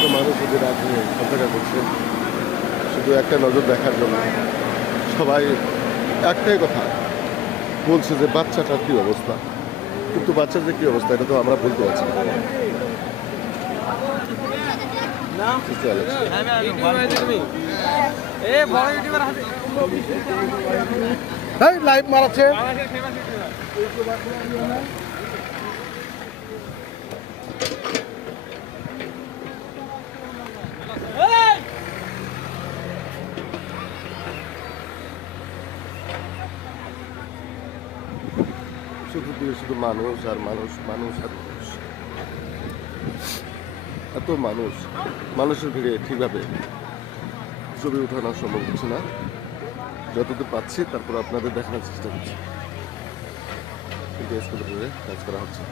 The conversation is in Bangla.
তো মানুষ ওদের রাখে অপেক্ষা করছে শুধু একটা নজর দেখার জন্য। সবাই একটাই কথা বলছে যে বাচ্চাটার কী অবস্থা, কিন্তু বাচ্চার যে কী অবস্থা এটা তো আমরা বলতে পারছি না। লাইভ মারাচ্ছে। শুধু মানুষ আর মানুষ, মানুষ আর মানুষ, এত মানুষ, মানুষের ভিড়ে ঠিকভাবে ছবি উঠানো সম্ভব হচ্ছে না। যতদূর পাচ্ছি তারপর আপনাদের দেখানোর চেষ্টা করছি, কিন্তু কাজ করা হচ্ছে।